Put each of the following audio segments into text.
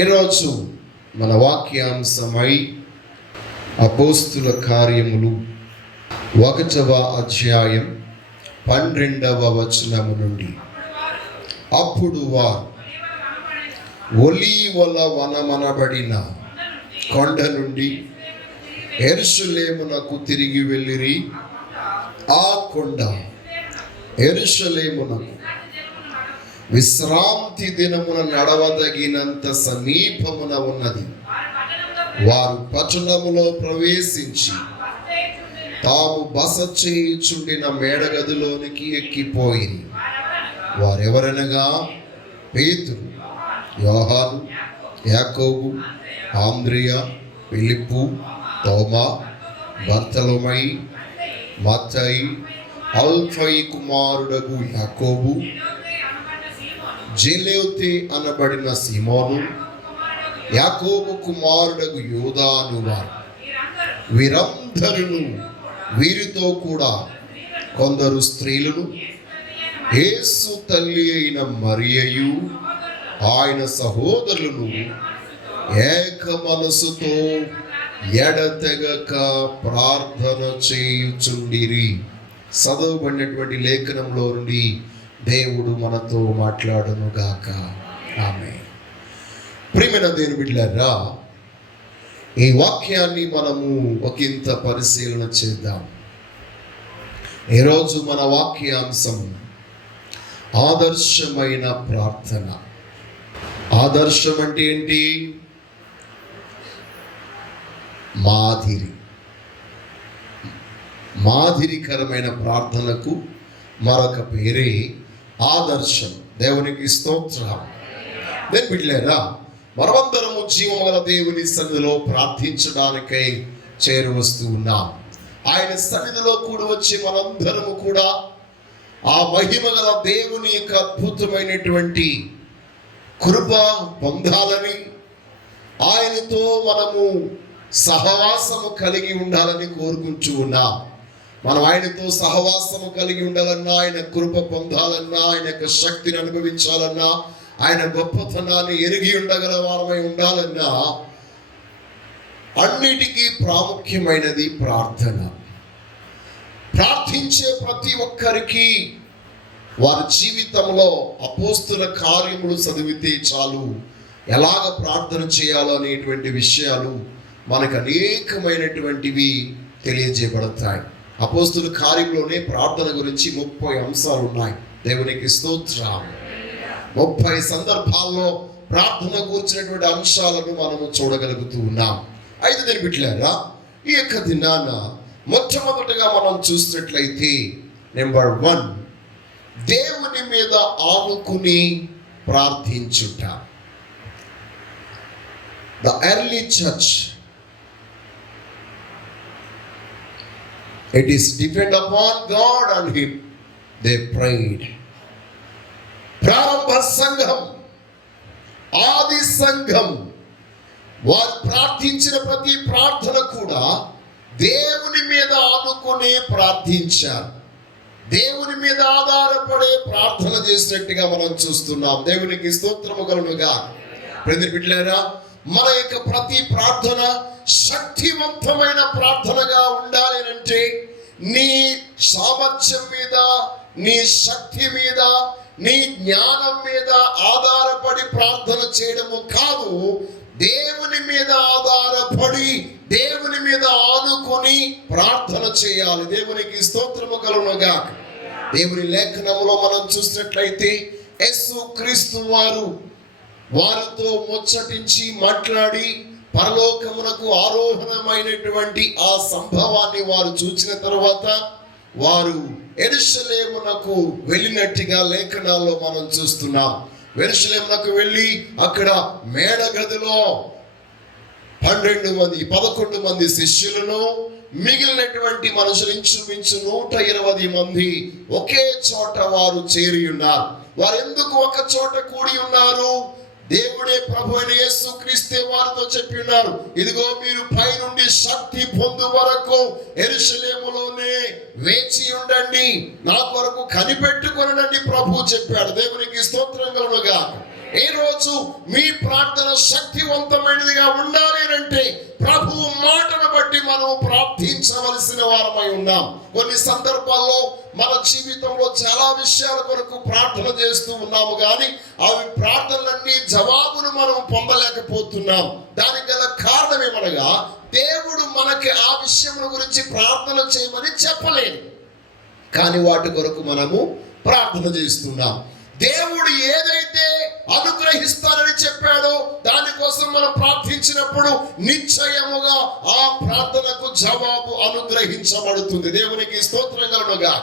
ఈరోజు మన వాక్యాంశమై అపోస్తుల కార్యములు 1వ అధ్యాయం 12వ వచనము నుండి. అప్పుడు వారు ఒలీవల వనమనబడిన కొండ నుండి యెరూషలేమునకు తిరిగి వెళ్ళిరి. ఆ కొండ యెరూషలేమునకు విశ్రాంతి దినమున నడవదగినంత సమీపమున ఉన్నది. వారు పట్టణములో ప్రవేశించి తాము బస చేయుచుండిన మేడగదిలోనికి ఎక్కిపోయిరి. వారెవరనగా పేతురు, యోహాను, యాకోబు, ఆంద్రియ, ఫిలిప్పు, తోమా, బర్తలోమయి, మత్తయి, అల్ఫయి కుమారుడగు యాకోబు, జెలోతే అనబడిన సీమోను, యాకోబు కుమారుడగు యూదా అను వారు. వీరందరూ వీరితో కూడా కొందరు స్త్రీలను, యేసు తల్లి అయిన మరియయు ఆయన సహోదరులను ఏక మనసుతో ఎడతెగక ప్రార్థన చేయుచుండిరి. చదవబడినటువంటి లేఖనంలో నుండి దేవుడు మనతో మాట్లాడును గాక. ఆమేన్. ప్రియమైన దేవుని బిడ్డలారా, ఈ వాక్యాన్ని మనము ఒకంత పరిశీలన చేద్దాం. ఈరోజు మన వాక్యాంశం ఆదర్శమైన ప్రార్థన. ఆదర్శం అంటే ఏంటి? మాదిరికరమైన ప్రార్థనకు మరొక పేరే ఆదర్శం. దేవునికి స్తోత్రం. దేవుని బిడ్డలారా, మనమందరము జీవము గల దేవుని సన్నిధిలో ప్రార్థించడానికై చేరువస్తూ ఉన్నాం. ఆయన సన్నిధిలో కూడి వచ్చి మనందరము కూడా ఆ మహిమ గల దేవుని యొక్క అద్భుతమైనటువంటి కృప పొందాలని, ఆయనతో మనము సహవాసము కలిగి ఉండాలని కోరుకుంటూ ఉన్నాం. మనం ఆయనతో సహవాసము కలిగి ఉండాలన్నా, ఆయన కృప పొందాలన్నా, ఆయన యొక్క శక్తిని అనుభవించాలన్నా, ఆయన గొప్పతనాన్ని ఎరిగి ఉండగల వారమై ఉండాలన్నా అన్నిటికీ ప్రాముఖ్యమైనది ప్రార్థన. ప్రార్థించే ప్రతి ఒక్కరికి వారి జీవితంలో అపోస్తుల కార్యములు చదివితే చాలు, ఎలాగ ప్రార్థన చేయాలో అనేటువంటి విషయాలు మనకు అనేకమైనటువంటివి తెలియజేయబడతాయి. అపోస్తుల కార్యంలోనే ప్రార్థన గురించి 30 అంశాలు ఉన్నాయి. దేవునికి స్తోత్రం. 30 సందర్భాల్లో ప్రార్థన కూర్చున్నటువంటి అంశాలను మనము చూడగలుగుతూ ఉన్నాం. అయితే దీని బిడ్డలారా, ఈ యొక్క దినాన మొట్టమొదటిగా మనం చూసినట్లయితే నెంబర్ 1, దేవుని మీద ఆనుకుని ప్రార్థించుట. The early church, it is depend upon God and Him they prayed. ప్రారంభ సంఘం, ఆది సంఘం వారు ప్రార్థించిన ప్రతి ప్రార్థన కూడా దేవుని మీద ఆనుకునే ప్రార్థించారు. దేవుని మీద ఆధారపడే ప్రార్థన చేసినట్టుగా మనం చూస్తున్నాం. దేవునికి స్తోత్రము కలుగునుగా. ప్రియమైన బిడ్డలారా, మన యొక్క ప్రతి ప్రార్థన శక్తివంతమైన ప్రార్థనగా ఉండాలి అంటే నీ సామర్థ్యం మీద, నీ శక్తి మీద, నీ జ్ఞానం మీద ఆధారపడి ప్రార్థన చేయడము కాదు. దేవుని మీద ఆధారపడి, దేవుని మీద ఆనుకొని ప్రార్థన చేయాలి. దేవునికి స్తోత్రము కలుగునుగా. దేవుని లేఖనములో మనం చూసినట్లయితే యేసు క్రీస్తు వారితో ముచ్చటించి మాట్లాడి పరలోకమునకు ఆరోహణమైనటువంటి ఆ సంభవాన్ని వారు చూసిన తర్వాత వారు యెరూషలేమునకు వెళ్ళినట్టుగా లేఖనాల్లో మనం చూస్తున్నాం. యెరూషలేమునకు వెళ్ళి అక్కడ మేడగదిలో 11 మంది శిష్యులను, మిగిలినటువంటి మనుషులు ఇంచుమించు 120 మంది ఒకే చోట వారు చేరి ఉన్నారు. వారు ఎందుకు ఒక చోట కూడి ఉన్నారు? దేవుడే ప్రభు అయిన యేసు క్రీస్తే వారితో చెప్పి ఉన్నారు, ఇదిగో మీరు పై నుండి శక్తి పొందు వరకు యెరూషలేములోనే వేచి ఉండండి, నా కొరకు కనిపెట్టుకొనండి ప్రభు చెప్పాడు. దేవునికి స్తోత్రం కలుగునుగా. ఈ రోజు మీ ప్రార్థన శక్తివంతమైనదిగా ఉండాలి అంటే ప్రభువు మాటను బట్టి మనం ప్రార్థించవలసిన వారమై ఉన్నాం. కొన్ని సందర్భాల్లో మన జీవితంలో చాలా విషయాల కొరకు ప్రార్థన చేస్తూ ఉన్నాము, కానీ అవి ప్రార్థనలన్నీ జవాబును మనం పొందలేకపోతున్నాం. దానికి గల కారణం ఏమనగా దేవుడు మనకి ఆ విషయం గురించి ప్రార్థన చేయమని చెప్పలేదు, కానీ వాటి కొరకు మనము ప్రార్థన చేస్తున్నాం. దేవుడు ఏదైతే అనుగ్రహిస్తానని చెప్పాడో దానికోసం మనం ప్రార్థించినప్పుడు నిశ్చయముగా ఆ ప్రార్థనకు జవాబు అనుగ్రహించబడుతుంది. దేవునికి స్తోత్రం కలుగునుగా.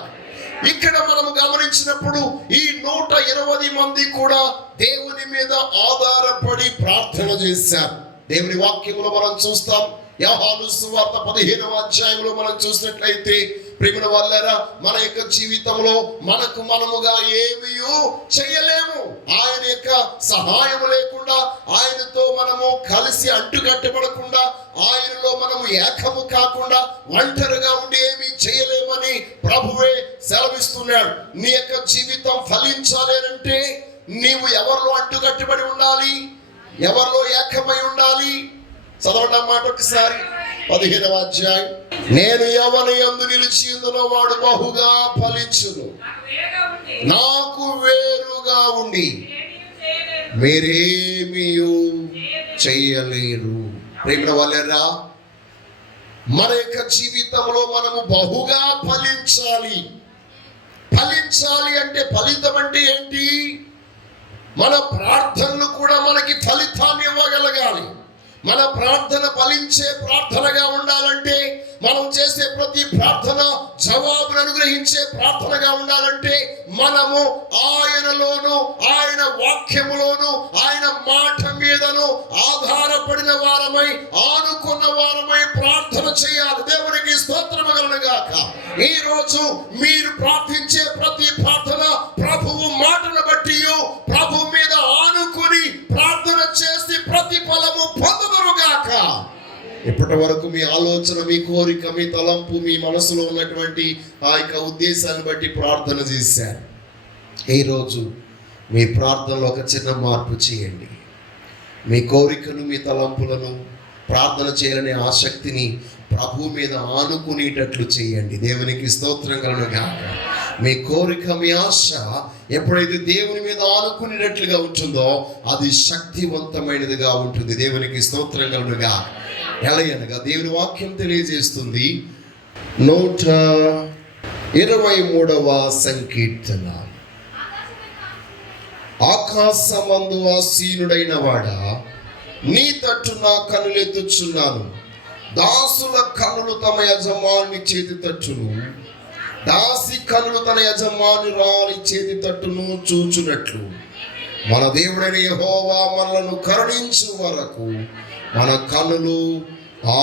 ఇక్కడ మనము గమనించినప్పుడు ఈ 120 మంది కూడా దేవుని మీద ఆధారపడి ప్రార్థన చేశారు. దేవుని వాక్యములో మనం చూస్తాం. యోహాను సువార్త 15వ అధ్యాయంలో మనం చూసినట్లయితే, ప్రియమైన వాళ్ళారా, మన యొక్క జీవితంలో మనకు మనముగా ఏమీ చేయలేము. ఆయన యొక్క సహాయం లేకుండా, ఆయనతో మనము కలిసి అంటుకట్టబడకుండా, ఆయనలో మనము ఏకము కాకుండా ఒంటరిగా ఉండి ఏమీ చేయలేమని ప్రభువే సెలవిస్తున్నాడు. నీ యొక్క జీవితం ఫలించాలి అంటే నీవు ఎవరిలో అంటుకట్టబడి ఉండాలి, ఎవరిలో ఏకమై ఉండాలి. చదవండి మాట ఒకసారి. 15వ అధ్యాయం. నేను ఎవని యందు నిలిచి ఉందునో వాడు బహుగా ఫలించును, నాకు వేరుగా ఉండి మీరేమీ చేయలేరు. ప్రేమ వాళ్ళరా, మన యొక్క జీవితంలో మనము బహుగా ఫలించాలి. ఫలించాలి అంటే ఫలితం అంటే ఏంటి? మన ప్రార్థనలు కూడా మనకి ఫలితాన్ని ఇవ్వగలగాలి. మన ప్రార్థన ఫలించే ప్రార్థనగా ఉండాలంటే, మనం చేసే ప్రతి ప్రార్థన జవాబును అనుగ్రహించే ప్రార్థనగా ఉండాలంటే, మనము ఆయనలోను, ఆయన వాక్యములోను, ఆయన మాట మీదను ఆధారపడిన వారమై, ఆనుకున్న వారమై ప్రార్థన చేయాలి. దేవునికి స్తోత్రము కలుగును గాక. ఈ రోజు మీరు ప్రార్థించే ప్రతి ప్రార్థన ప్రభువు మాటను బట్టి, ప్రభు మీద ఆనుకుని ప్రార్థన చేసి ప్రతిఫలము పొందుదురుగాక. ఇప్పటి వరకు మీ ఆలోచన, మీ కోరిక, మీ తలంపు, మీ మనసులో ఉన్నటువంటి ఆ యొక్క ఉద్దేశాన్ని బట్టి ప్రార్థన చేశారు. ఈరోజు మీ ప్రార్థనలో ఒక చిన్న మార్పు చేయండి. మీ కోరికను, మీ తలంపులను, ప్రార్థన చేయాలనే ఆసక్తిని ప్రభు మీద ఆనుకునేటట్లు చేయండి. దేవునికి స్తోత్రం కలుగును గాక. మీ కోరిక, మీ ఆశ ఎప్పుడైతే దేవుని మీద ఆనుకునేటట్లుగా ఉంటుందో అది శక్తివంతమైనదిగా ఉంటుంది. దేవునికి స్తోత్రం కలుగును గాక. ఎలయనగా దేవుని వాక్యం తెలియజేస్తుంది. 123వ సంకీర్తన. ఆకాశమందు ఆసీనుడైన వాడా, నీ తట్టు నా కనులెత్తుచున్నాను. దాసుల కనులు తమ యజమాని చేతి తట్టును, దాసి కనులు తన యజమానురాలి చేతి తట్టును చూచునట్లు మన దేవుడైన యెహోవా మనలను కరుణించు వరకు మన కనులు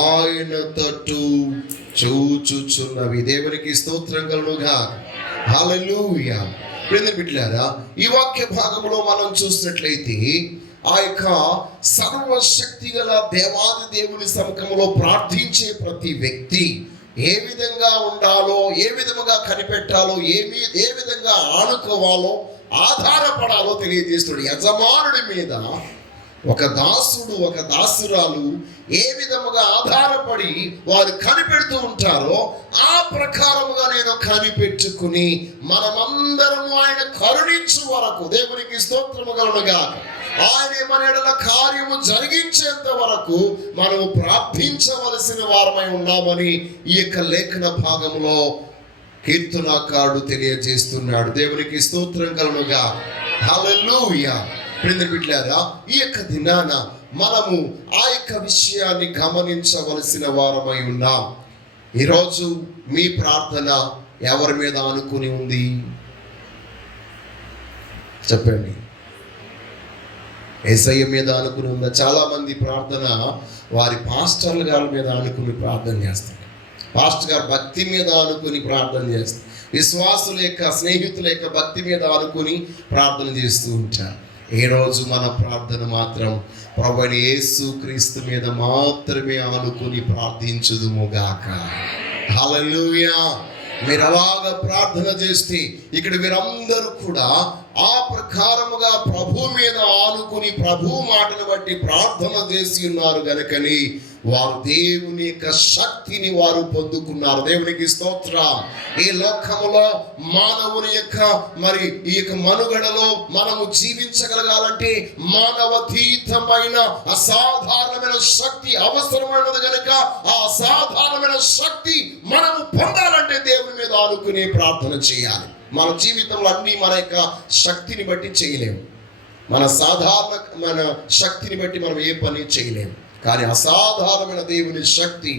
ఆయన తట్టు చూచుచున్నవి. దేవునికి స్తోత్రం కలుగునుగా. హల్లెలూయా. ప్రియమైన బిడ్డలారా, ఈ వాక్య భాగంలో మనం చూసినట్లయితే ఆ యొక్క సర్వశక్తి గల దేవాది దేవుని సముఖంలో ప్రార్థించే ప్రతి వ్యక్తి ఏ విధంగా ఉండాలో, ఏ విధముగా కనిపెట్టాలో, ఏ విధంగా ఆనుకోవాలో, ఆధారపడాలో తెలియజేస్తున్నాడు. యజమానుడి మీద ఒక దాసుడు, ఒక దాసురాలు ఏ విధముగా ఆధారపడి వారు కనిపెడుతూ ఉంటారో ఆ ప్రకారముగా నేను కనిపెట్టుకుని మనమందరము ఆయన కరుణించు వరకు, దేవునికి స్తోత్రము కలుగునుగా, ఆయన మన ఎడల కార్యము జరిగించేంత వరకు మనము ప్రార్థించవలసిన వారమై ఉన్నామని ఈ యొక్క లేఖన భాగంలో కీర్తనకారుడు తెలియజేస్తున్నాడు. దేవునికి స్తోత్రం కలుగునుగా. హల్లెలూయా. ప్రియమైన బిడ్డలారా, ఈ యొక్క దినాన మనము ఆ యొక్క విషయాన్ని గమనించవలసిన వారమై ఉన్నాం. ఈరోజు మీ ప్రార్థన ఎవరి మీద ఆనుకుని ఉంది చెప్పండి. యేసయ్య మీద ఆనుకుని ఉందా? చాలా మంది ప్రార్థన వారి పాస్టర్ల గారి మీద ఆనుకుని ప్రార్థన చేస్తారు. పాస్టర్ గారు భక్తి మీద ఆనుకుని ప్రార్థన చేస్తారు. విశ్వాసుల యొక్క, స్నేహితుల యొక్క భక్తి మీద ఆనుకుని ప్రార్థన చేస్తూ ఉంటారు. ఈ రోజు మన ప్రార్థన మాత్రం ప్రభువైన యేసు క్రీస్తు మీద మాత్రమే ఆనుకుని ప్రార్థించుదుముగాక. హల్లెలూయా. మీరు అలాగా ప్రార్థన చేస్తే ఇక్కడ వీరందరూ కూడా ఆ ప్రకారముగా ప్రభు మీద ఆనుకుని ప్రభు మాటను బట్టి ప్రార్థన చేసి ఉన్నారు గనుకని వారు దేవుని యొక్క శక్తిని వారు పొందుకున్నారు. దేవునికి స్తోత్రం. ఈ లోకములో మానవుని యొక్క మరి ఈ యొక్క మనుగడలో మనము జీవించగలగాలంటే మానవతీతమైన అసాధారణమైన శక్తి అవసరమైనది కనుక ఆ అసాధారణమైన శక్తి మనము పొందాలంటే దేవుని మీద ఆనుకుని ప్రార్థన చేయాలి. మన జీవితంలో అన్ని మన యొక్క శక్తిని బట్టి చేయలేము. మన శక్తిని బట్టి మనం ఏ పని చేయలేము. కానీ అసాధారణమైన దేవుని శక్తి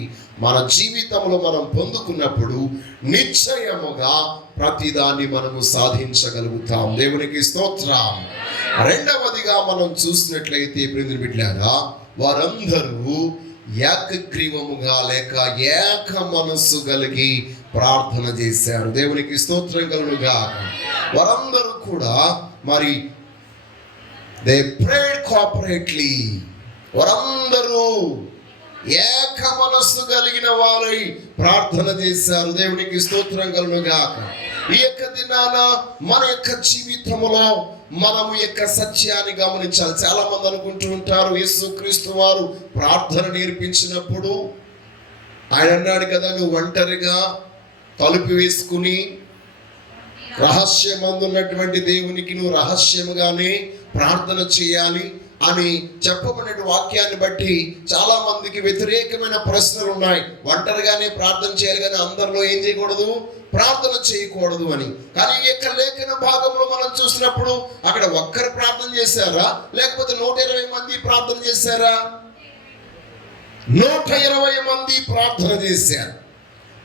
మన జీవితంలో మనం పొందుకున్నప్పుడు నిశ్చయముగా ప్రతిదాన్ని మనము సాధించగలుగుతాం. దేవునికి స్తోత్రం. రెండవదిగా మనం చూసినట్లయితే ప్రియమైన బిడ్డలారా, వారందరూ ఏకగ్రీవముగా లేక ఏక మనస్సు కలిగి ప్రార్థన చేశారు. దేవునికి స్తోత్రం కలుగునుగా. వారందరూ కూడా మరి దే ప్రేడ్ కోఆపరేట్లీ, వారందరూ ఏక మనస్సు కలిగిన వారై ప్రార్థన చేశారు. దేవునికి స్తోత్రం కలుగునుగాక. ఈ యొక్క దినాన మన యొక్క జీవితంలో మనము యొక్క సత్యాన్ని గమనించాలి. చాలా మంది అనుకుంటూ ఉంటారు, యేసుక్రీస్తు వారు ప్రార్థన నేర్పించినప్పుడు ఆయన అన్నాడు కదా, నువ్వు ఒంటరిగా తలుపు వేసుకుని రహస్యమందున్నటువంటి దేవునికి నువ్వు రహస్యముగానే ప్రార్థన చేయాలి అని చెప్పబడిన వాక్యాన్ని బట్టి చాలా మందికి వ్యతిరేకమైన ప్రశ్నలు ఉన్నాయి. ఒంటరిగానే ప్రార్థన చేయాలి కానీ అందరిలో ఏం చేయకూడదు, ప్రార్థన చేయకూడదు అని. కానీ ఈ యొక్క లేఖన భాగంలో మనం చూసినప్పుడు అక్కడ ఒక్కరు ప్రార్థన చేశారా లేకపోతే 120 మంది ప్రార్థన చేశారా? 120 మంది ప్రార్థన చేశారు.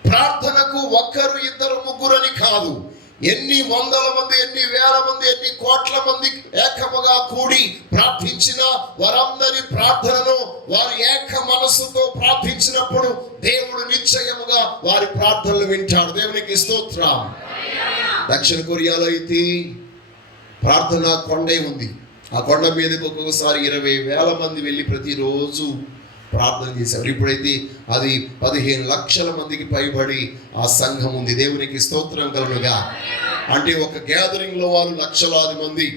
ప్రార్థనకు ఒక్కరు ఇద్దరు ముగ్గురు అని కాదు, ఎన్ని వందల మంది, ఎన్ని వేల మంది, ఎన్ని కోట్ల మంది ఏకముగా కూడి ప్రార్థించిన వారందరి ప్రార్థనను వారు ఏక మనస్సుతో ప్రార్థించినప్పుడు దేవుడు నిశ్చయముగా వారి ప్రార్థనలు వింటాడు. దేవునికి స్తోత్రం. దక్షిణ కొరియాలో అయితే ప్రార్థన కొండే ఉంది. ఆ కొండ మీదకి ఒక్కొక్కసారి 20,000 మంది వెళ్ళి ప్రతిరోజు ప్రార్థన చేశారు. ఇప్పుడైతే అది 15 లక్షల మందికి పైబడి ఆ సంఘం ఉంది. దేవునికి స్తోత్రం కలుగునుగా. అంటే ఒక గ్యాదరింగ్ లో వారు లక్షలాది మంది,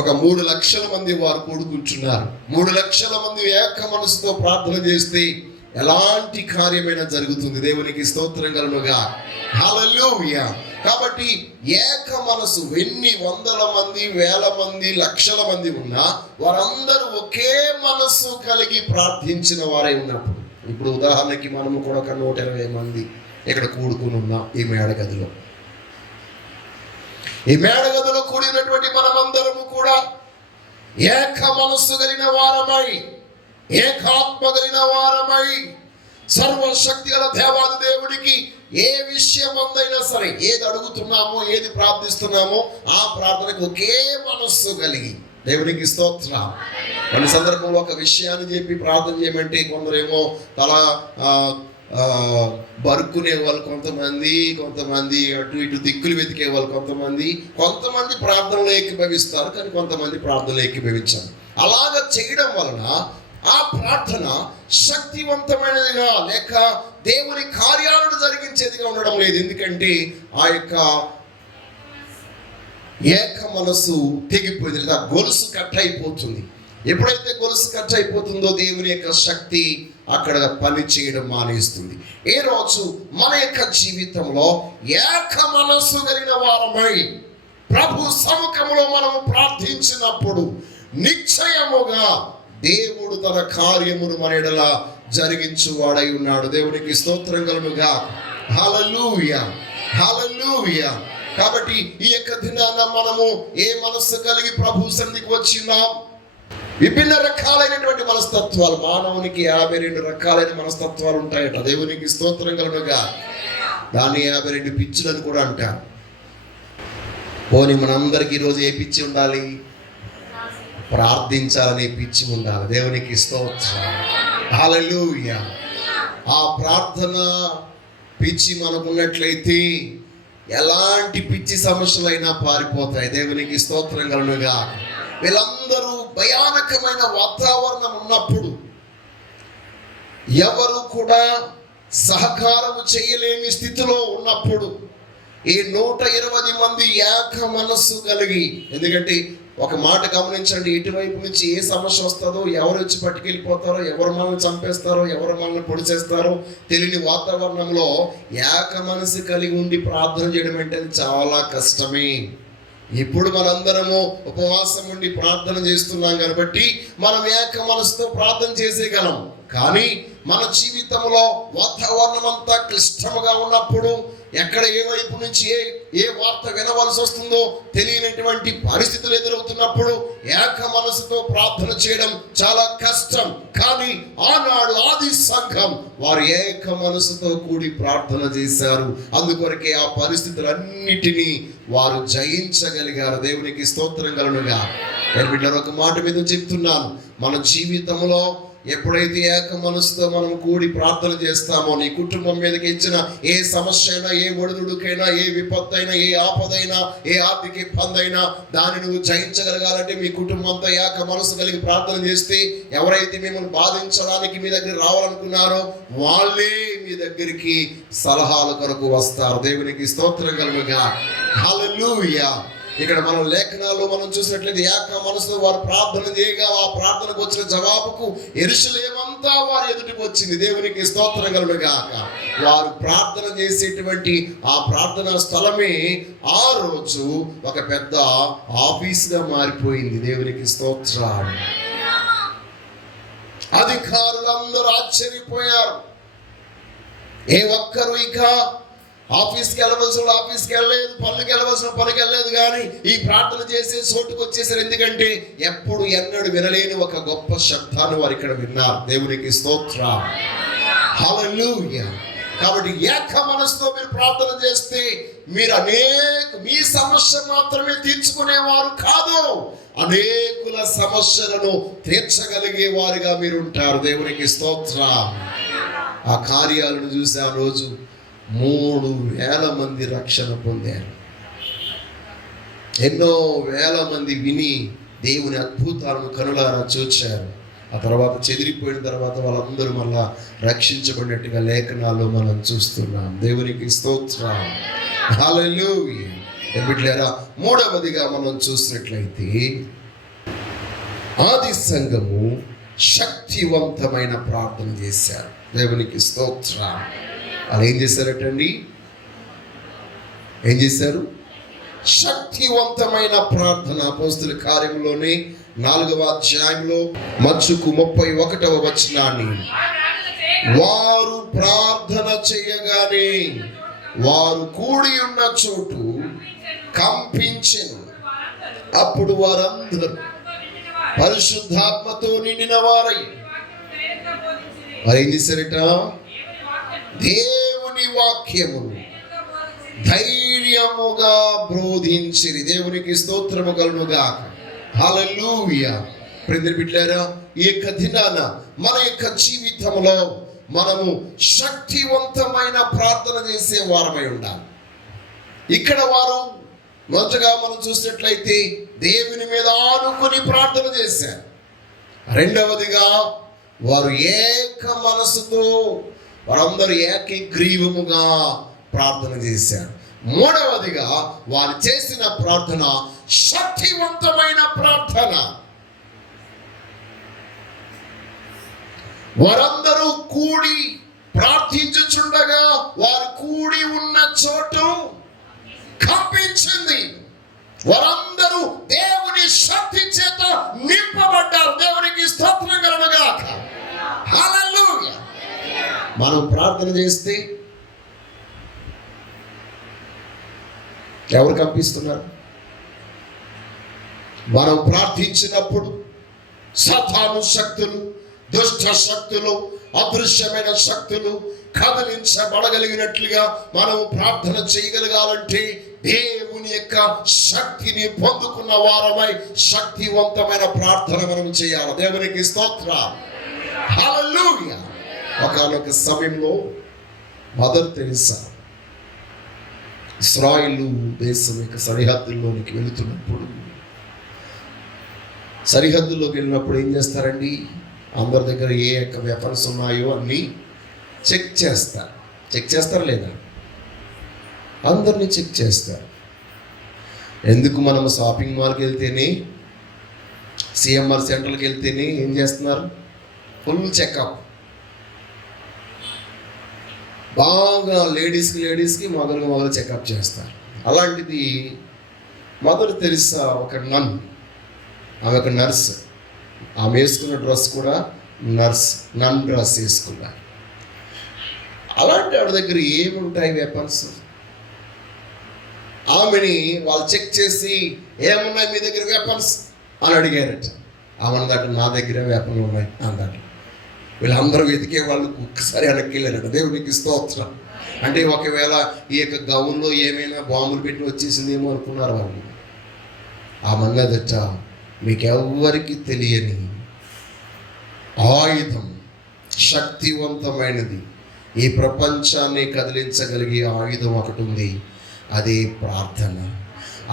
ఒక 3 లక్షల మంది వారు కూడుకుంటున్నారు. 3 లక్షల మంది ఏక మనసుతో ప్రార్థన చేస్తే ఎలాంటి కార్యమైనా జరుగుతుంది. దేవునికి స్తోత్రం కలుగునుగా. హల్లెలూయా. కాబట్టి ఏక మనసు, ఎన్ని వందల మంది, వేల మంది, లక్షల మంది ఉన్నా వారందరూ ఒకే మనస్సు కలిగి ప్రార్థించిన వారై ఉన్నప్పుడు, ఇప్పుడు ఉదాహరణకి మనము కూడా ఒక 120 మంది ఇక్కడ కూడుకుని ఉన్నాం ఈ మేడగదిలో. ఈ మేడగదిలో కూడినటువంటి మనమందరము కూడా ఏక మనస్సు కలిగిన వారమై, ఏకాత్మ కలిగిన వారమై సర్వశక్తి గల దేవాది దేవుడికి ఏ విషయం అందైనా సరే, ఏది అడుగుతున్నామో, ఏది ప్రార్థిస్తున్నామో ఆ ప్రార్థనకు ఒకే మనస్సు కలిగి, దేవునికి స్తోత్రం. కొన్ని సందర్భంలో ఒక విషయాన్ని చెప్పి ప్రార్థన చేయమంటే కొందరేమో తల బరుక్కునే వాళ్ళు కొంతమంది అటు ఇటు దిక్కులు వెతికే వాళ్ళు కొంతమంది ప్రార్థనలో ఏకీభవిస్తారు, కానీ కొంతమంది ప్రార్థనలో ఏకీభవించారు. అలాగ చేయడం వలన ఆ ప్రార్థన శక్తివంతమైనదిగా లేక దేవుని కార్యాలను జరిగించేదిగా ఉండడం లేదు. ఎందుకంటే ఆ యొక్క ఏక మనసు తెగిపోయింది, లేదా గొలుసు కట్ అయిపోతుంది. ఎప్పుడైతే గొలుసు కట్ అయిపోతుందో దేవుని యొక్క శక్తి అక్కడ పని చేయడం మానేస్తుంది. ఈ రోజు మన యొక్క జీవితంలో ఏక మనస్సు కలిగిన వారమై ప్రభు సముఖంలో మనము ప్రార్థించినప్పుడు నిశ్చయముగా దేవుడు తన కార్యమును మన ఎడల జరిగించువాడై ఉన్నాడు. దేవునికి స్తోత్రం కలుగునుగా. హల్లెలూయా, హల్లెలూయా. కాబట్టి ఈ యొక్క దినాన మనము ఏ మనస్సు కలిగి ప్రభు సన్నిధికి వచ్చినాం? విభిన్న రకాలైనటువంటి మనస్తత్వాలు, మానవునికి 52 రకాలైన మనస్తత్వాలు ఉంటాయట. దేవునికి స్తోత్రం కలుగునుగా. దాన్ని 52 పిచ్చులని కూడా అంటారు. పోనీ మనందరికీ ఈరోజు ఏ పిచ్చి ఉండాలి? ప్రార్థించాలనే పిచ్చి ఉండాలి. దేవునికి స్తోత్రం. హల్లెలూయా. ఆ ప్రార్థన పిచ్చి మనకున్నట్లయితే ఎలాంటి పిచ్చి సమస్యలైనా పారిపోతాయి. దేవునికి స్తోత్రం కలుగునుగా. వీళ్ళందరూ భయానకమైన వాతావరణం ఉన్నప్పుడు, ఎవరు కూడా సహకారము చేయలేని స్థితిలో ఉన్నప్పుడు, ఈ 120 మంది ఏక మనస్సు కలిగి, ఎందుకంటే ఒక మాట గమనించండి, ఇటువైపు నుంచి ఏ సమస్య వస్తుందో, ఎవరు వచ్చి పట్టుకెళ్ళిపోతారో, ఎవరు మనల్ని చంపేస్తారో, ఎవరు మనల్ని పొడి చేస్తారో తెలియని వాతావరణంలో ఏక మనసు కలిగి ఉండి ప్రార్థన చేయడం అంటే చాలా కష్టమే. ఇప్పుడు మనందరము ఉపవాసం ఉండి ప్రార్థన చేస్తున్నాం కాబట్టి మనం ఏక మనసుతో ప్రార్థన చేసేయగలం. కానీ మన జీవితంలో వాతావరణం అంతా క్లిష్టముగా ఉన్నప్పుడు, ఎక్కడ ఏ వైపు నుంచి ఏ వార్త వినవలసి వస్తుందో తెలియనటువంటి పరిస్థితులు ఎదురవుతున్నప్పుడు ఏక మనసుతో ప్రార్థన చేయడం చాలా కష్టం. కానీ ఆనాడు ఆది సంఘం వారు ఏక మనసుతో కూడి ప్రార్థన చేశారు. అందుకొరకే ఆ పరిస్థితులన్నిటినీ వారు జయించగలిగారు. దేవునికి స్తోత్రం కలుగునుగా. నేను బిడ్డలు ఒక మాట మీద చెప్తున్నాను, మన జీవితంలో ఎప్పుడైతే ఏక మనసుతో మనం కూడి ప్రార్థన చేస్తామో, నీ కుటుంబం మీదకి ఇచ్చిన ఏ సమస్య అయినా, ఏ ఒడిదుడుకైనా, ఏ విపత్తు అయినా, ఏ ఆపదైనా, ఏ ఆర్థిక ఇబ్బంది అయినా దాన్ని నువ్వు జయించగలగాలంటే మీ కుటుంబంతో ఏక మనసు కలిగి ప్రార్థన చేస్తే, ఎవరైతే మిమ్మల్ని బాధించడానికి మీ దగ్గర రావాలనుకున్నారో వాళ్ళే మీ దగ్గరికి సలహాల కొరకు వస్తారు. దేవునికి స్తోత్రం కలుగుగా. హల్లెలూయా. ఇక్కడ మనం లేఖనాల్లో మనం చూసినట్లయితే ఏక మనసుతో వారు ప్రార్థన చేయగా ఆ ప్రార్థనకు వచ్చిన జవాబుకు యెరూషలేమంతా వారి ఎదుటికి వచ్చింది. దేవునికి స్తోత్రం కలుగుగాక. వారు ప్రార్థన చేసేటువంటి ఆ ప్రార్థనా స్థలమే ఆ రోజు ఒక పెద్ద ఆఫీస్గా మారిపోయింది. దేవునికి స్తోత్రాలు. అధికారులందరూ ఆశ్చర్యపోయారు. ఏ ఒక్కరు ఇక ఆఫీస్కి వెళ్ళవలసిన ఆఫీస్కి వెళ్ళలేదు, పనులకి వెళ్ళవలసిన పనికి వెళ్ళలేదు, కానీ ఈ ప్రార్థన చేసే చోటుకు వచ్చేసారు. ఎందుకంటే ఎప్పుడు ఎన్నడూ వినలేని ఒక గొప్ప శబ్దాన్ని వారు ఇక్కడ విన్నారు. దేవునికి స్తోత్రం. హల్లెలూయా. కాబట్టి ఏక మనసుతో మీరు ప్రార్థన చేస్తే మీరు మీ సమస్య మాత్రమే తీర్చుకునేవారు కాదు, అనేకుల సమస్యలను తీర్చగలిగే వారుగా మీరు ఉంటారు. దేవునికి స్తోత్రం. ఆ కార్యాలను చూసి ఆ రోజు 3,000 మంది రక్షణ పొందారు. ఎన్నో వేల మంది విని దేవుని అద్భుతాలను కనులారా చూచారు. ఆ తర్వాత చెదిరిపోయిన తర్వాత వాళ్ళందరూ మళ్ళా రక్షించబడినట్టుగా లేఖనాల్లో మనం చూస్తున్నాం. దేవునికి స్తోత్రం. హల్లెలూయా. బిడ్డలారా, మూడవదిగా మనం చూసినట్లయితే ఆది సంఘము శక్తివంతమైన ప్రార్థన చేశారు. దేవునికి స్తోత్రం. వాళ్ళు ఏం చేశారటండి? ఏం చేశారు? శక్తివంతమైన ప్రార్థన. అపోస్తలుల కార్యంలోనే 4వ అధ్యాయంలో మచ్చుకు 31వ వచనాన్ని, వారు ప్రార్థన చేయగానే వారు కూడి ఉన్న చోటు కంపించెను. అప్పుడు వారందరూ పరిశుద్ధాత్మతో నిండిన వారై వారు ఏం చేశారట? దేవుని వాక్యమును ధైర్యముగా బోధించిరి. దేవునికి స్తోత్రము కలుగుగాక. హల్లెలూయా. ప్రియమైన బిడ్డలారా, ఈ యొక్క దినాన మన యొక్క జీవితంలో మనము శక్తివంతమైన ప్రార్థన చేసే వారమై ఉండాలి. ఇక్కడ వారు మొదటగా మనం చూసినట్లయితే దేవుని మీద ఆనుకుని ప్రార్థన చేశారు. రెండవదిగా వారు ఏక మనసుతో వారందరూ ఏకగ్రీవముగా ప్రార్థన చేశారు. మూడవదిగా వారు చేసిన ప్రార్థన శక్తివంతమైన ప్రార్థన. వారందరూ కూడి ప్రార్థించుచుండగా వారు కూడి ఉన్న చోటు కంపించింది. వారందరూ దేవుని శక్తి చేత నింపబడ్డారు. దేవునికి స్తోత్రం కలుగుగాక. హల్లెలూయా. మనం ప్రార్థన చేస్తే ఎవరు కంపిస్తున్నారు? మనం ప్రార్థించినప్పుడు సాతాను శక్తులు, దుష్ట శక్తులు, అదృశ్యమైన శక్తులు కదిలించబడగలిగినట్లుగా మనం ప్రార్థన చేయగలగాలంటే దేవుని యొక్క శక్తిని పొందుకున్న వారమై శక్తివంతమైన ప్రార్థన మనం చేయాలి. దేవునికి స్తోత్రం. హల్లెలూయా. ఒకానొక సమయంలో మదర్ తెరెసా ఇశ్రాయేలు దేశం యొక్క సరిహద్దుల్లోనికి వెళుతున్నప్పుడు, సరిహద్దుల్లోకి వెళ్ళినప్పుడు ఏం చేస్తారండి? అందరి దగ్గర ఏ యొక్క వెపన్స్ ఉన్నాయో అన్నీ చెక్ చేస్తారు. చెక్ చేస్తారా లేదా? అందరినీ చెక్ చేస్తారు. ఎందుకు మనము షాపింగ్ మాల్కి వెళ్తేనే, సిఎంఆర్ సెంటర్కి వెళ్తేనే ఏం చేస్తున్నారు? Full checkup. బాగా లేడీస్కి మొదలు చెకప్ చేస్తారు. అలాంటిది మదర్ తెరిసా ఒక ఆమె ఒక నర్స్. ఆమె వేసుకున్న డ్రెస్ కూడా నన్ డ్రెస్ వేసుకున్నారు. అలాంటి ఆవిడ దగ్గర ఏముంటాయి వెపన్స్? ఆమెని వాళ్ళు చెక్ చేసి ఏమున్నాయి మీ దగ్గర వెపన్స్ అని అడిగారట. ఆమె నా దగ్గర వెపన్లు ఉన్నాయి అందట. వీళ్ళందరూ వెతికే వాళ్ళు ఒక్కసారి వెనక్కి వెళ్ళారట. దేవునికి స్తోత్రం. అంటే ఒకవేళ ఈ యొక్క గౌన్లో ఏమైనా బాంబులు పెట్టి వచ్చేసిందేమో అనుకున్నారు వాళ్ళు. ఆమెన్నదట, మీకెవ్వరికి తెలియని ఆయుధం, శక్తివంతమైనది, ఈ ప్రపంచాన్ని కదిలించగలిగే ఆయుధం ఒకటి ఉంది, అదే ప్రార్థన.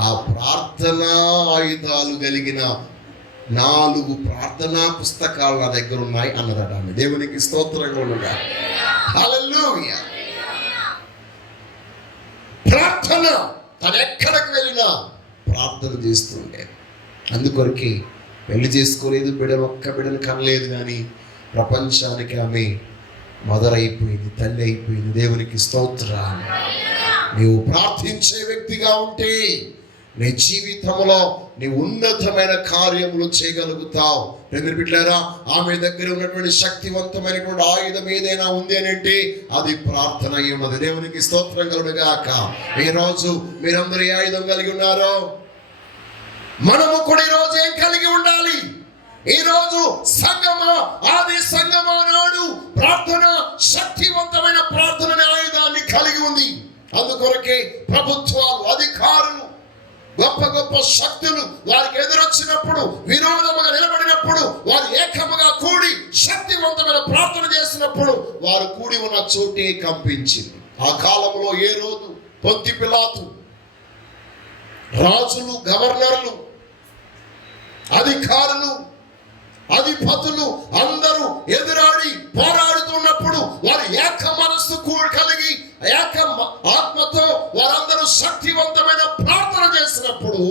ఆ ప్రార్థనా ఆయుధాలు కలిగిన 4 ప్రార్థనా పుస్తకాలు నా దగ్గర ఉన్నాయి అన్నదట ఆమె. దేవునికి స్తోత్రంగా. హల్లెలూయా. ప్రార్థన, తను ఎక్కడికి వెళ్ళినా ప్రార్థన చేస్తుండే. అందుకొరికి పెళ్లి చేసుకోలేదు, ఒక్క బిడ్డను కనలేదు, కానీ ప్రపంచానికి ఆమె మదర్ అయిపోయింది, తల్లి అయిపోయింది. దేవునికి స్తోత్రం. నీవు ప్రార్థించే వ్యక్తిగా ఉంటే నీ జీవితంలో నీ ఉన్నతమైన కార్యములు చేయగలుగుతావు. ప్రియమైన బిడ్డలారా, ఆమె దగ్గర ఉన్నటువంటి శక్తివంతమైనటువంటి ఆయుధం ఏదైనా ఉంది అని అంటే అది ప్రార్థన అయి ఉన్నది. దేవునికి స్తోత్రం కలుగుగాక. ఈ రోజు మీరందరూ ఏ ఆయుధం కలిగి ఉన్నారో, మనము కూడా ఈరోజు ఏం కలిగి ఉండాలి? ఈరోజు సంగమా, ఆది సంగమా నాడు ప్రార్థన, శక్తివంతమైన ప్రార్థన ఆయుధాన్ని కలిగి ఉంది. అందుకొరకే ప్రభుత్వాలు, అధికారులు, గొప్ప గొప్ప శక్తులు వారికి ఎదురొచ్చినప్పుడు, విరోధముగా నిలబడినప్పుడు, వారు ఏకముగా కూడి శక్తివంతమైన ప్రార్థన చేసినప్పుడు వారు కూడి ఉన్న చోటే కంపించింది. ఆ కాలంలో ఏ రోజు పొంతి పిలాతు, రాజులు, గవర్నర్లు, అధికారులు, అధిపతులు అందరూ ఎదురాడి పోరాడుతున్నప్పుడు వారు ఏక మనస్సు కలిగి ఏక ఆత్మతో వారందరూ శక్తివంతమైన ప్రార్థన చేసినప్పుడు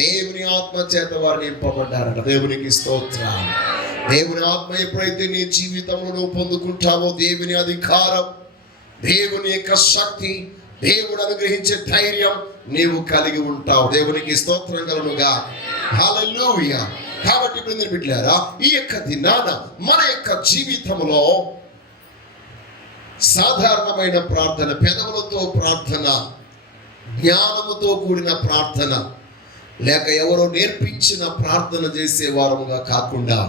దేవుని ఆత్మ చేత వారు నింపబడ్డారట. దేవునికి స్తోత్రం. దేవుని ఆత్మ ఎప్పుడైతే నీ జీవితంలో నువ్వు పొందుకుంటావో, దేవుని అధికారం, దేవుని యొక్క శక్తి, దేవుడు అనుగ్రహించే ధైర్యం నీవు కలిగి ఉంటావు. దేవునికి స్తోత్రం కలుగుగా. హల్లెలూయా. కాబట్టి ప్రియమైన బిడ్డలారా, ఈ యొక్క దినాన మన యొక్క జీవితంలో సాధారణమైన ప్రార్థన, పెదవులతో ప్రార్థన, జ్ఞానముతో కూడిన ప్రార్థన, లేక ఎవరో నేర్పించిన ప్రార్థన చేసే వారముగా కాకుండా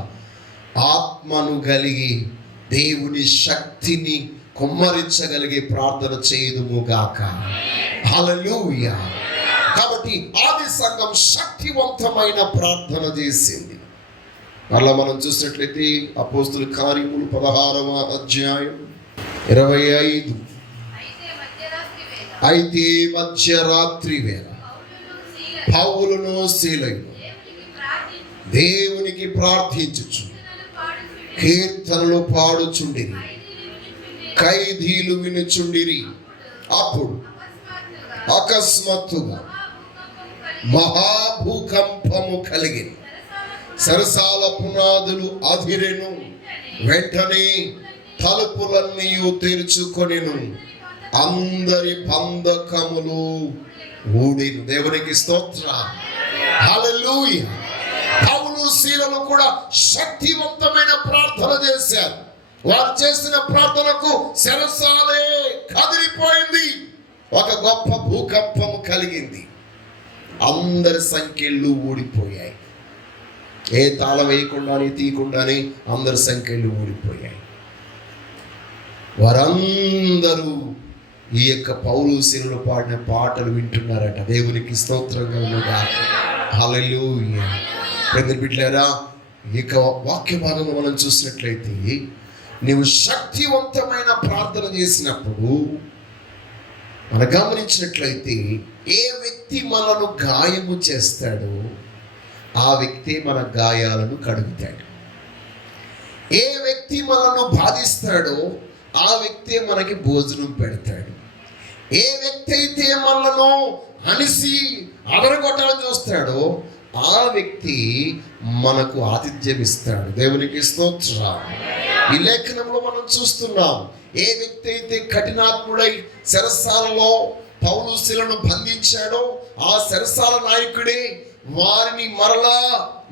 ఆత్మను కలిగి దేవుని శక్తిని కుమ్మరించగలిగే ప్రార్థన చేయుదుముగాక. హల్లెలూయా. కాబట్టి ఆది సంఘం శక్తివంతమైన ప్రార్థన చేసింది. అలా మనం చూసినట్లయితే అపోస్తుల కార్యములు 16వ అధ్యాయం 25. అయితే మధ్యరాత్రి వేళ పౌలును సీలయును దేవునికి ప్రార్థించుచు కీర్తనలు పాడుచుండిరి, ఖైదీలు వినుచుండిరి. అప్పుడు అకస్మాత్తుగా మహాభూకంపము కలిగింది, సరసాల పునాదులు అదిరెను. వెంటనే తలుపులన్నీ తెరుచుకొనెను, అందరి బంధకములు ఊడెను. దేవునికి స్తోత్రం. హల్లెలూయా. పౌలు శీలలు కూడా శక్తివంతమైన ప్రార్థన చేశారు. వారు చేసిన ప్రార్థనకు సరసాలే కదిలిపోయింది. ఒక గొప్ప భూకంపము కలిగింది, అందరి సంఖ్యలు ఊడిపోయాయి. ఏ తాళం వేయకుండానే తీయకుండానే అందరి సంఖ్యలు ఊడిపోయాయి. వారందరూ ఈ యొక్క పౌలు శీలలు పాడిన పాటలు వింటున్నారట. దేవునికి స్తోత్రంగా ఉన్నదా. హల్లెలూయా. ప్రియమైన బిడ్డలారా, ఇక వాక్య భాగంలో మనం చూసినట్లయితే నీవు శక్తివంతమైన ప్రార్థన చేసినప్పుడు మనం గమనించినట్లయితే ఏ వ్యక్తి మనను గాయము చేస్తాడో ఆ వ్యక్తి మన గాయాలను కడుగుతాడు. ఏ వ్యక్తి మనను బాధిస్తాడో ఆ వ్యక్తి మనకి భోజనం పెడతాడు. ఏ వ్యక్తి అయితే మనలను అనిసి అదరగొట్టాలని చూస్తాడో ఆ వ్యక్తి మనకు ఆతిథ్యం ఇస్తాడు. దేవునికి స్తోత్రం. ఈ లేఖనంలో మనం చూస్తున్నాం, ఏ వ్యక్తి అయితే కఠినాత్ముడై చెరసాలలో పౌలు శీలను బంధించాడో ఆ చెరసాల నాయకుడే వారిని మరలా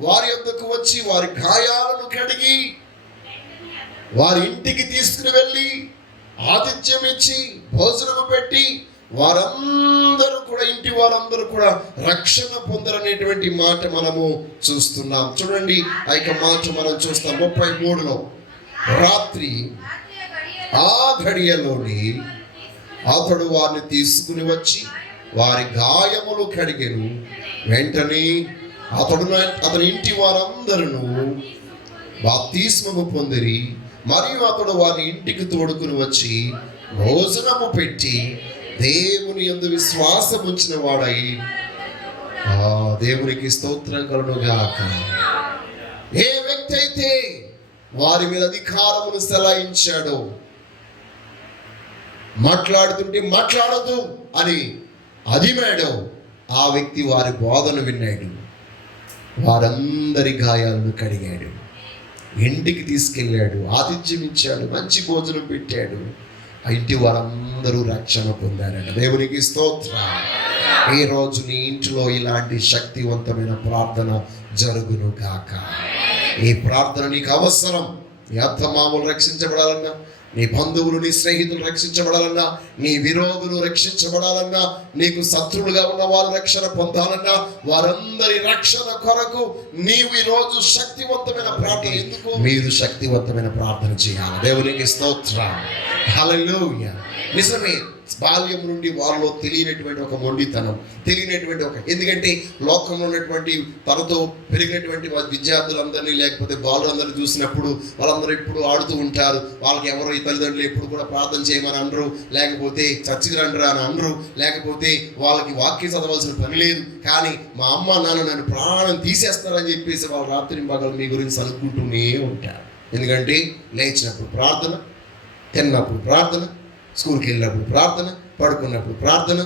వారి యొద్దకు వచ్చి వారి గాయాలను కడిగి వారి ఇంటికి తీసుకుని వెళ్ళి ఆతిథ్యం ఇచ్చి భోజనము పెట్టి వారందరూ కూడా ఇంటి వారందరూ కూడా రక్షణ పొందరనేటువంటి మాట మనము చూస్తున్నాం. చూడండి ఆ యొక్క మాట మనం చూస్తాం 33లో. రాత్రి ఆ ఘడియలోని అతడు వారిని తీసుకుని వచ్చి వారి గాయములు కడిగెను. వెంటనే అతని ఇంటి వారందరూ బాప్తిస్మము పొందిరి. మరియు అతడు వారి ఇంటికి తోడుకుని వచ్చి భోజనము పెట్టి దేవుని యందు విశ్వాసం ఉంచిన వాడై దేవునికి స్తోత్రం కలుగుగాక. ఏ వ్యక్తి అయితే వారి మీద అధికారమును సెలాయించాడో, మాట్లాడుతుంటే మాట్లాడదు అని అదిమాడో, ఆ వ్యక్తి వారి బోధన విన్నాడు, వారందరి గాయాలను కడిగాడు, ఇంటికి తీసుకెళ్ళాడు, ఆతిథ్యం ఇచ్చాడు, మంచి భోజనం పెట్టాడు. ఆ ఇంటి వారందరూ రక్షణ పొందారట. దేవునికి స్తోత్రం. ఈ రోజు నీ ఇంటిలో ఇలాంటి శక్తివంతమైన ప్రార్థన జరుగును గాక. ఈ ప్రార్థన నీకు అవసరం. నీ అత్తమామలు రక్షించబడాలన్నా, నీ బంధువులు నీ స్నేహితులు రక్షించబడాలన్నా, నీ విరోధులు రక్షించబడాలన్నా, నీకు శత్రువులుగా ఉన్న వారు రక్షణ పొందాలన్నా, వారందరి రక్షణ కొరకు నీవు ఈరోజు శక్తివంతమైన ప్రార్థన, ఎందుకు మీరు శక్తివంతమైన ప్రార్థన చేయాలి. దేవునికి స్తోత్రం. హల్లెలూయా. నిజమే, బాల్యం నుండి వారిలో తెలియనటువంటి ఒక మొండితనం, తెలియనటువంటి ఒక, ఎందుకంటే లోకంలో ఉన్నటువంటి తనతో పెరిగినటువంటి విద్యార్థులందరినీ లేకపోతే బాలులందరినీ చూసినప్పుడు వాళ్ళందరూ ఎప్పుడు ఆడుతూ ఉంటారు. వాళ్ళకి ఎవరో ఈ తల్లిదండ్రులు ఎప్పుడు కూడా ప్రార్థన చేయమని అనరు, లేకపోతే చర్చికి రండిరా అని అనరు, లేకపోతే వాళ్ళకి వాక్యం చదవాల్సిన పని లేదు. కానీ మా అమ్మ నాన్న నన్ను ప్రాణం తీసేస్తారని చెప్పేసి వాళ్ళు రాత్రి పగలు మీ గురించి అనుకుంటూనే ఉంటారు. ఎందుకంటే లేచినప్పుడు ప్రార్థన, తిన్నప్పుడు ప్రార్థన, స్కూల్కి వెళ్ళినప్పుడు ప్రార్థన, పడుకున్నప్పుడు ప్రార్థన,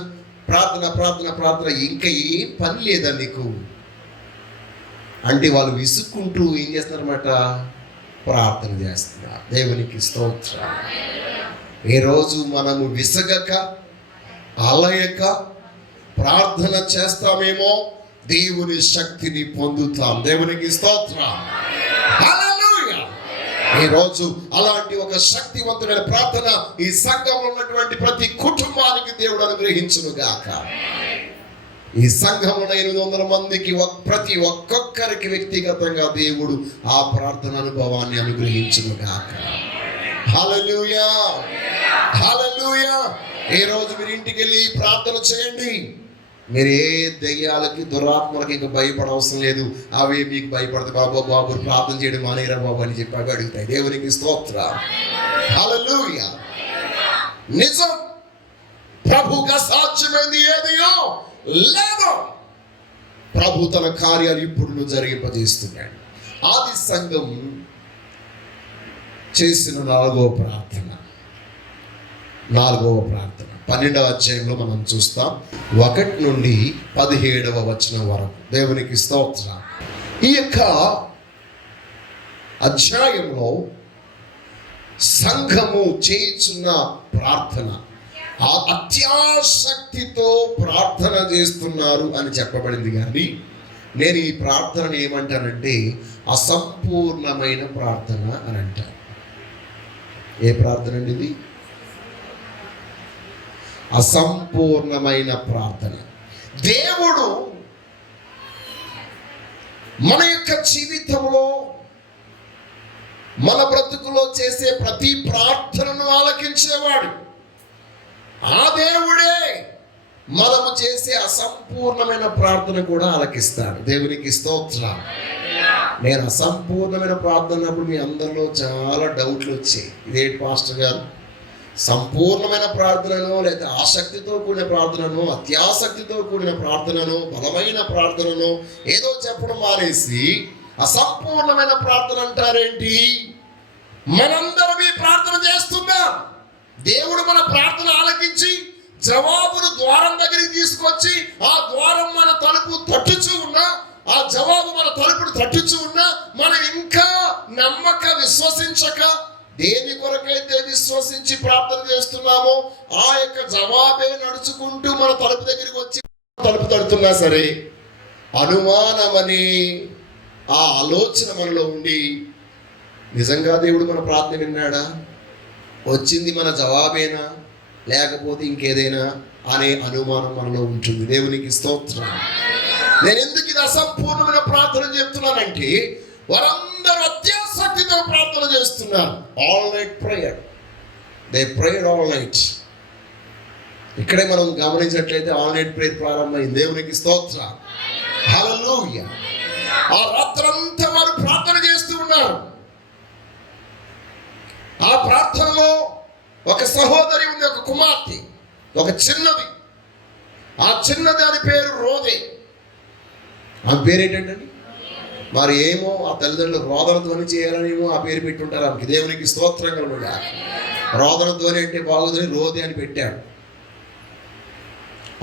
ప్రార్థన ప్రార్థన ప్రార్థన, ఇంకా ఏం పని లేదా నీకు అంటే వాళ్ళు విసుక్కుంటూ ఏం చేస్తున్నారన్నమాట, ప్రార్థన చేస్తున్నారు. దేవునికి స్తోత్రం. ఈరోజు మనము విసగక అలయక ప్రార్థన చేస్తామేమో, దేవుని శక్తిని పొందుతాం. దేవునికి స్తోత్రం. ఈ రోజు అలాంటి ఒక శక్తివంతమైన ప్రార్థన ఈ సంఘంలో ఉన్నటువంటి ప్రతి కుటుంబానికి దేవుడు అనుగ్రహించును గాక. ఈ సంఘంలో 800 మందికి ప్రతి ఒక్కొక్కరికి వ్యక్తిగతంగా దేవుడు ఆ ప్రార్థన అనుభవాన్ని అనుగ్రహించును గాక. హల్లెలూయా, హల్లెలూయా. ఈ రోజు మీరు ఇంటికి వెళ్ళి ప్రార్థన చేయండి. మీరు ఏ దెయ్యాలకి దురాత్మలకి ఇంకా భయపడవసరం లేదు. అవి మీకు భయపడతాయి. బాబు ప్రార్థన చేయడం మానేరా బాబు అని చెప్పి అవి అడుగుతాయి. దేవునికి స్తోత్రం. హల్లెలూయా. నిజం, ప్రభువుకి అసాధ్యమైంది ఏదియో లేదు. ప్రభు తన కార్యాలు ఇప్పుడు జరిగింపజేస్తున్నాడు. ఆది సంఘం చేసిన 4వ ప్రార్థన 12వ అధ్యాయంలో మనం చూస్తాం. 1 నుండి 17వ వచనం వరకు. దేవునికి స్తోత్రం. ఈ యొక్క అధ్యాయంలో సంఘము చేయుచున్న ప్రార్థన, అత్యాసక్తితో ప్రార్థన చేస్తున్నారు అని చెప్పబడింది. కానీ నేను ఈ ప్రార్థనను ఏమంటానంటే అసంపూర్ణమైన ప్రార్థన అని అంటాను. ఏ ప్రార్థన అండి ఇది? అసంపూర్ణమైన ప్రార్థన. దేవుడు మన యొక్క జీవితంలో, మన బ్రతుకులో చేసే ప్రతి ప్రార్థనను ఆలకించేవాడు. ఆ దేవుడే మనము చేసే అసంపూర్ణమైన ప్రార్థన కూడా ఆలకిస్తాడు. దేవునికి స్తోత్రం. నేను అసంపూర్ణమైన ప్రార్థన అన్నప్పుడు మీ అందరిలో చాలా డౌట్లు వచ్చాయి. ఇదేంటి పాస్టర్ గారు, సంపూర్ణమైన ప్రార్థనను లేదా ఆసక్తితో కూడిన ప్రార్థనను, అత్యాసక్తితో కూడిన ప్రార్థనను, బలమైన ప్రార్థనను ఏదో చెప్పడం మానేసి అసంపూర్ణమైన ప్రార్థన అంటారేంటి? మనందరం ఈ ప్రార్థన చేస్తున్నాం. దేవుడు మన ప్రార్థన ఆలకించి జవాబును ద్వారం దగ్గరికి తీసుకొచ్చి ఆ ద్వారం మన తలుపు తట్టుచూ ఉన్నా, ఆ జవాబు మన తలుపును తట్టుచూ ఉన్నా, మనం ఇంకా నమ్మక విశ్వసించక దేని కొరకైతే విశ్వసించి ప్రార్థన చేస్తున్నామో ఆ యొక్క జవాబే నడుచుకుంటూ మన తలుపు దగ్గరికి వచ్చి తలుపు తడుతున్నా సరే, అనుమానమని ఆ ఆలోచన మనలో ఉండి నిజంగా దేవుడు మన ప్రార్థన విన్నాడా, వచ్చింది మన జవాబేనా లేకపోతే ఇంకేదైనా అనే అనుమానం మనలో ఉంటుంది. దేవునికి స్తోత్రం. నేను ఎందుకు ఇది అసంపూర్ణమైన ప్రార్థన చెప్తున్నానంటే, వారందరూ అత్యాసక్తితో ప్రార్థన చేస్తున్నారు. All night prayer, they prayer all night. ఇక్కడే మనం గమనించినట్లయితే ఆల్ నైట్ ప్రేయర్ ప్రారంభమైంది. దేవునికి స్తోత్రం. హల్లెలూయా. ఆ రాత్రంతా వారు ప్రార్థన చేస్తూ ఉన్నారు. ఆ ప్రార్థనలో ఒక సహోదరి ఉంది, ఒక కుమార్తె, ఒక చిన్నది. ఆ చిన్నది అని పేరు రోదే. ఆ పేరు ఏంటండి? మరి ఏమో ఆ తల్లిదండ్రులు రోదన ధ్వని చేయాలనేమో ఆ పేరు పెట్టుంటారు ఆమెకి. దేవునికి స్తోత్రం కలుగుగా. రోదన ధ్వని అంటే బాగుందని రోదే అని పెట్టాడు.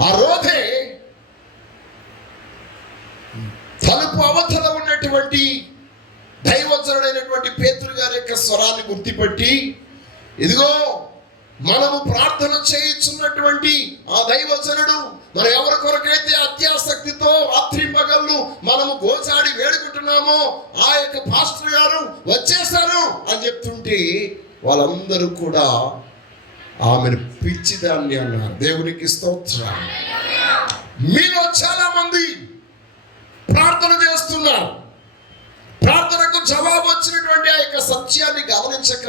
ఆ రోదే తలుపు అవతల ఉన్నటువంటి దైవజనుడైనటువంటి పేతురు గారి యొక్క స్వరాన్ని గుర్తుపెట్టి, ఇదిగో మనము ప్రార్థన చేయించున్నటువంటి ఆ దైవజనుడు, మనం ఎవరి కొరకైతే అత్యాసక్తితో రాత్రి పగళ్ళు మనము గోచాడి వేడుకుంటున్నామో ఆ యొక్క పాస్టర్ గారు వచ్చేసారు అని చెప్తుంటే వాళ్ళందరూ కూడా ఆమెను పిచ్చిదాన్ని అన్నారు. దేవునికి స్తోత్రం. మీలో చాలా మంది ప్రార్థన చేస్తున్నారు, ప్రార్థనకు జవాబు వచ్చినటువంటి ఆ యొక్క సత్యాన్ని గమనించక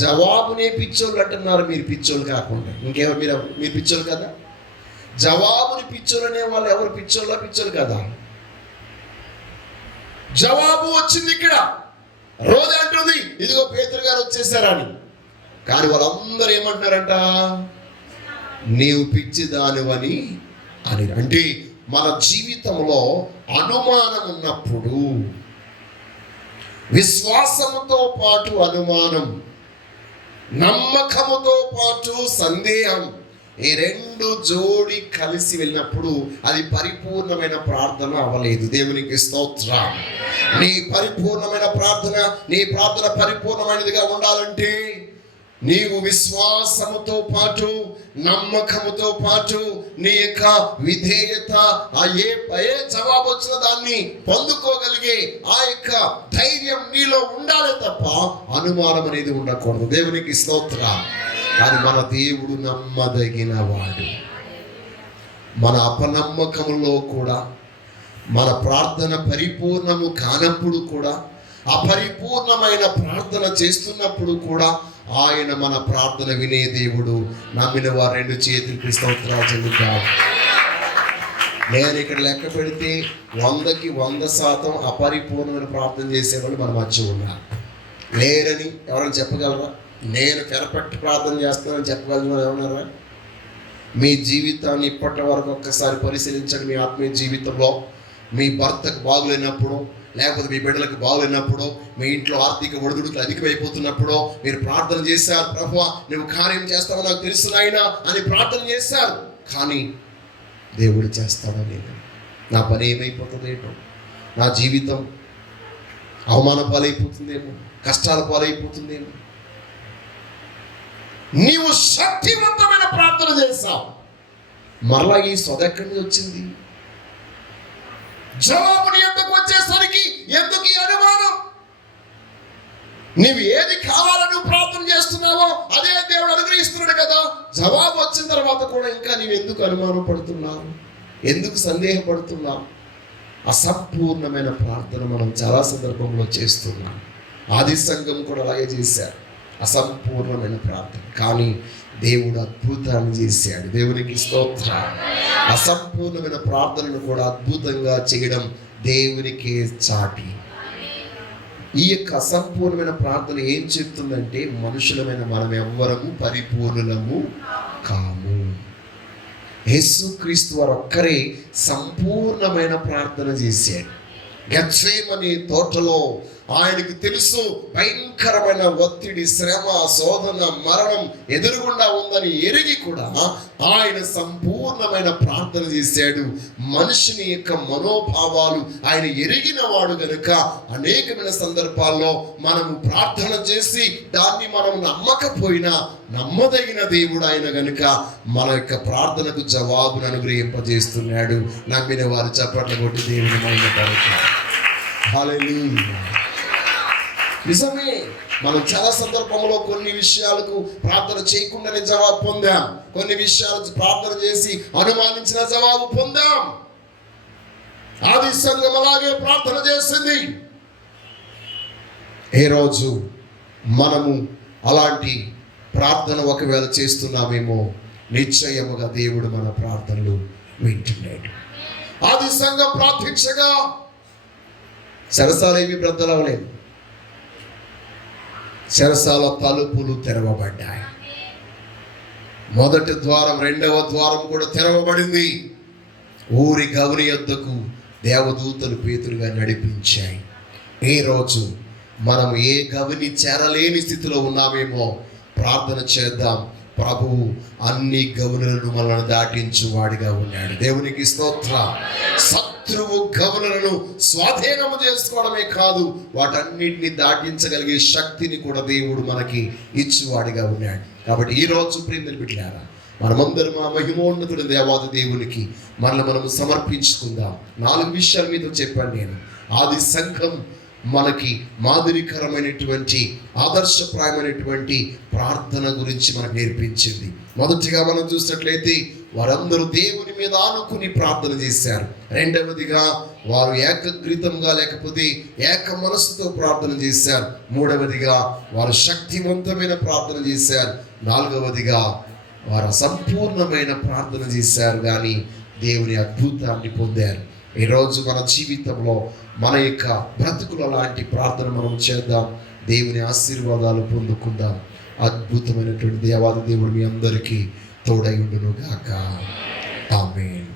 జవాబునే పిచ్చోళ్ళు అంటున్నారు. మీరు పిచ్చోళ్ళు కాకుండా ఇంకెవరు? మీరు పిచ్చోళ్ళు కదా. జవాబుని పిచ్చోళ్ళు అనే వాళ్ళు ఎవరు? పిచ్చోళ్ళు కదా. జవాబు వచ్చింది ఇక్కడ. రోజు అంటుంది ఇదిగో పేతురు గారు వచ్చేసారని. కానీ వాళ్ళందరూ ఏమంటున్నారంట? నీవు పిచ్చిదానివని అని. అంటే మన జీవితంలో అనుమానం ఉన్నప్పుడు విశ్వాసముతో పాటు అనుమానం, నమ్మకముతో పాటు సందేహం, ఈ రెండు జోడి కలిసి వెళ్ళినప్పుడు అది పరిపూర్ణమైన ప్రార్థన అవ్వలేదు. దేవునికి స్తోత్రం. నీ పరిపూర్ణమైన ప్రార్థన, నీ ప్రార్థన పరిపూర్ణమైనదిగా ఉండాలంటే నీవు విశ్వాసముతో పాటు నమ్మకముతో పాటు నీ యొక్క విధేయత, ఆ ఏ జవాబు వచ్చిన దాన్ని పొందుకోగలిగే ఆ యొక్క ధైర్యం నీలో ఉండాలి తప్ప అనుమానం అనేది ఉండకూడదు. దేవునికి స్తోత్రం. కానీ మన దేవుడు నమ్మదగిన వాడు. మన అపనమ్మకములో కూడా, మన ప్రార్థన పరిపూర్ణము కానప్పుడు కూడా, అపరిపూర్ణమైన ప్రార్థన చేస్తున్నప్పుడు కూడా ఆయన మన ప్రార్థన వినే దేవుడు. నమ్మిన వారు రెండు చేతులకి స్తోత్రాలు చెల్లిద్దాం. నేను ఇక్కడ లెక్క పెడితే 100కి 100% అపరిపూర్ణమైన ప్రార్థన చేసేవాళ్ళు మన మధ్య ఉన్నారు. లేరని ఎవరైనా చెప్పగలరా? నేను పెర్ఫెక్ట్ ప్రార్థన చేస్తానని చెప్పగలను ఏమన్నారా? మీ జీవితాన్ని ఇప్పటి వరకు ఒక్కసారి పరిశీలించండి. మీ ఆత్మీయ జీవితంలో మీ భర్తకు బాగులేనప్పుడు, లేకపోతే మీ బిడ్డలకు బాగులేనప్పుడు, మీ ఇంట్లో ఆర్థిక ఒడిదుడుకులు అధికమైపోతున్నప్పుడు మీరు ప్రార్థన చేశారు, ప్రభువా నువ్వు కార్యం చేస్తావో నాకు తెలుసు నాయనా అని ప్రార్థన చేశారు. కానీ దేవుడు చేస్తాడా లేదు? నా పని ఏమైపోతుందేమో, నా జీవితం అవమాన పాలైపోతుందేమో, కష్టాల పాలైపోతుందేమో. నీవు శక్తివంతమైన ప్రార్థన చేశావు, మరలా ఈ సొద ఎక్కడి నుంచి వచ్చింది? జవాబుని ఎందుకు వచ్చేసరికి ఎందుకు ఈ అనుమానం? నీవు ఏది కావాలని ప్రార్థన చేస్తున్నావో అదే దేవుడు అనుగ్రహిస్తున్నాడు కదా. జవాబు వచ్చిన తర్వాత కూడా ఇంకా నీవు ఎందుకు అనుమానం పడుతున్నావు? ఎందుకు సందేహపడుతున్నావు? అసంపూర్ణమైన ప్రార్థన మనం చాలా సందర్భంలో చేస్తున్నాం. ఆది సంఘం కూడా అలాగే చేశారు, అసంపూర్ణమైన ప్రార్థన. కానీ దేవుడు అద్భుతాన్ని చేశాడు. దేవునికి స్తోత్రం. అసంపూర్ణమైన ప్రార్థనను కూడా అద్భుతంగా చేయడం దేవునికి చాటి. ఈ యొక్క అసంపూర్ణమైన ప్రార్థన ఏం చెప్తుందంటే, మనుషులమైన మనం ఎవ్వరము పరిపూర్ణులము కాము. యేసుక్రీస్తు వారు ఒక్కరే సంపూర్ణమైన ప్రార్థన చేశాడు. గెత్సేమనీ తోటలో ఆయనకు తెలుసు భయంకరమైన ఒత్తిడి, శ్రమ, శోధన, మరణం ఎదురుగుండా ఉందని ఎరిగి కూడా ఆయన సంపూర్ణమైన ప్రార్థన చేశాడు. మనిషిని యొక్క మనోభావాలు ఆయన ఎరిగిన వాడు గనుక అనేకమైన సందర్భాల్లో మనము ప్రార్థన చేసి దాన్ని మనం నమ్మకపోయినా నమ్మదగిన దేవుడు ఆయన గనుక మన యొక్క ప్రార్థనకు జవాబును అనుగ్రహింపజేస్తున్నాడు. నమ్మిన వారు చప్పట్లు కొట్టి దేవుని మహిమపరుస్తారు. హల్లెలూయా. నిజమే, మనం చాలా సందర్భంలో కొన్ని విషయాలకు ప్రార్థన చేయకుండానే జవాబు పొందాం, కొన్ని విషయాలు ప్రార్థన చేసి అనుమానించిన జవాబు పొందాం. ఆది సంఘం అలాగే ప్రార్థన చేసింది. ఏ రోజు మనము అలాంటి ప్రార్థన ఒకవేళ చేస్తున్నామేమో, నిశ్చయముగా దేవుడు మన ప్రార్థనలు వింటున్నాడు. ఆది సంఘం ప్రార్థించగా చెరసాలేవి బ్రద్దలవలేదు, చెరసాల తలుపులు తెరవబడ్డాయి. మొదటి ద్వారం, రెండవ ద్వారం కూడా తెరవబడింది. ఊరి గౌరి యొద్దకు దేవదూతలు పేతురుగా నడిపించాయి. ఈ రోజు మనం ఏ గవిని చేరలేని స్థితిలో ఉన్నామేమో, ప్రార్థన చేద్దాం. ప్రభువు అన్ని గవులను మనల్ని దాటించు వాడిగా ఉన్నాడు. దేవునికి స్తోత్రం. శత్రువు గవులను స్వాధీనము చేసుకోవడమే కాదు, వాటన్నిటిని దాటించగలిగే శక్తిని కూడా దేవుడు మనకి ఇచ్చువాడిగా ఉన్నాడు. కాబట్టి ఈ రోజు ప్రియమైన బిడ్డలారా, మనమందరం ఆ మహిమోన్నతుడి దేవాది దేవునికి మనము సమర్పించుకుందాం. 4 విషయాల మీద చెప్పాను నేను. ఆది సంఘం మనకి మాదిరికరమైనటువంటి, ఆదర్శప్రాయమైనటువంటి ప్రార్థన గురించి మనకు నేర్పించింది. మొదటిగా మనం చూసినట్లయితే వారందరూ దేవుని మీద ఆనుకుని ప్రార్థన చేశారు. రెండవదిగా వారు ఏకగ్రీతంగా లేకపోతే ఏక మనస్సుతో ప్రార్థన చేశారు. మూడవదిగా వారు శక్తివంతమైన ప్రార్థన చేశారు. నాలుగవదిగా వారు సంపూర్ణమైన ప్రార్థన చేశారు, కానీ దేవుని అద్భుతాన్ని పొందారు. ఈరోజు మన జీవితంలో మన యొక్క బ్రతుకులు అలాంటి ప్రార్థన మనం చేద్దాం. దేవుని ఆశీర్వాదాలు పొందుకుందాం. అద్భుతమైనటువంటి దేవాది దేవుడు మీ అందరికీ తోడై ఉండును గాక. ఆమేన్.